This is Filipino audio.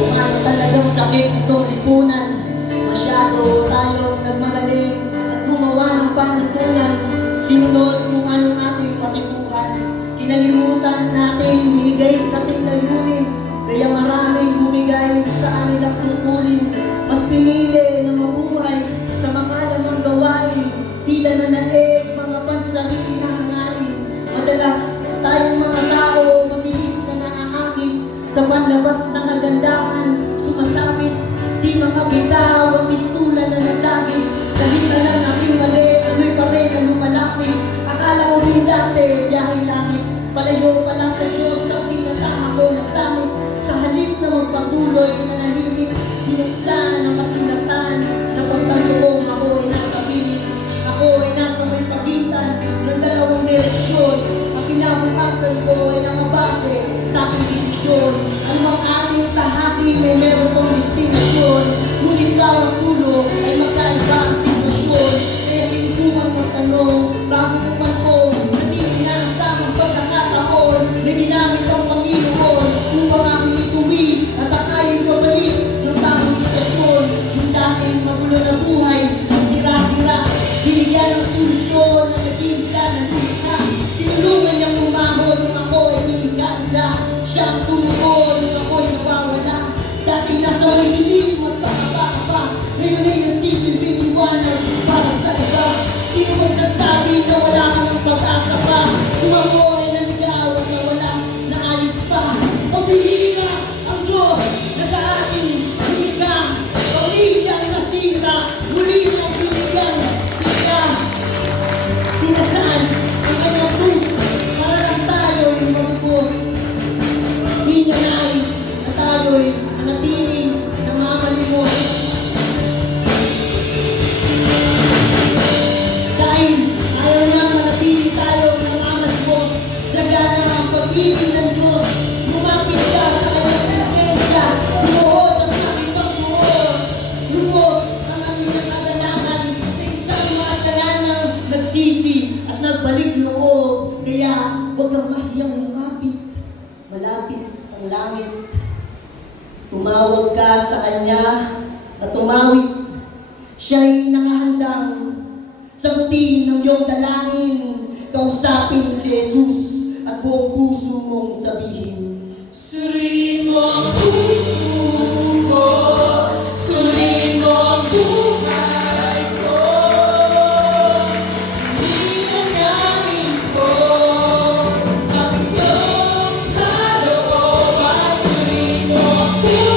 Kung ano talagang sakit itong lipunan, masyado tayong nagmagaling at gumawa ng panuntunan. Sinunod kung anong ating patikuhan, kinalimutan natin binigay sa ating layunin. Kaya maraming bumigay sa anilang tungkulin, mas pinili na mabuhay sa makalamang gawain, tila nananaig mga pansarili na hangarin. Madalas tayong mga tao mabilis na naaakit sa panlabas na kagandahan, sumasabit, di makabitaw ang pistola na nagdagit. Kahit alam natin mali, tuloy pa rin ang lumalapit. Akala mo din dati, biyaheng langit, palayo pala sa Diyos ang tinatahako na samit. Sa halip na magpatuloy na nahimik, binuksan ang kasulatan na pagtanto kong ako ay nasa pilit. Ako ay nasa may pagitan ng dalawang direksyon. Ang pinabukasan ko ay nakabase sa aking desisyon. Ano ang ating tahati may meron tong destinasyon. Ngunit bawat tulo ay magkaiba ang sitwasyon. Kaya sinubukan magtanong bago pumantong na di inaasahang pagkakataon na ginamit ang Panginoon upang aking ituwi at akayin pabalik ng tamang istasyon. Yung dating magulo na buhay at sira-sira, binigyan ng solusyon na nag-iisa ng lumika. Tinulungan niyang umahon nung ako ay niliganda. Siya ang tumugon nung ako ay nawawala. Dating nasa may dilim at baka-baka pa, ngayon ay nagsisilbing liwanag para sa iba. Sino magsasabi na wala ka ng pag-asa pa? Kung ako ay naligaw at nawala, naayos pa. Pabihira ang Diyos na sa atin lumika. Pamilyang nasira, muli ang binigyan sila. Tinasaan ang kanyang krus para lang tayo'y magpos. Di niya nais na tayo'y manatiling namamalimos. Dahil ayaw na manatili tayo namamalimos sa gana ang pag-ibig ng Diyos. Lumapit ka sa kanyang presensya, lumuhod at aking pagbuhod. Lubos ang aking nakagalakan sa isang masalanang nagsisi at nagbalik loob. Kaya huwag kang mahiyang lumapit, malapit ang langit. Tumawag ka sa Kanya at tumawid. Siya'y nakahandang sagutin ng iyong dalangin. Kausapin si Jesus at buong puso mong sabihin, Suriin mo ang puso ko, suriin mo ang buhay ko. Hindi mo nais ko ang iyong kalooban. Suriin mo ang puso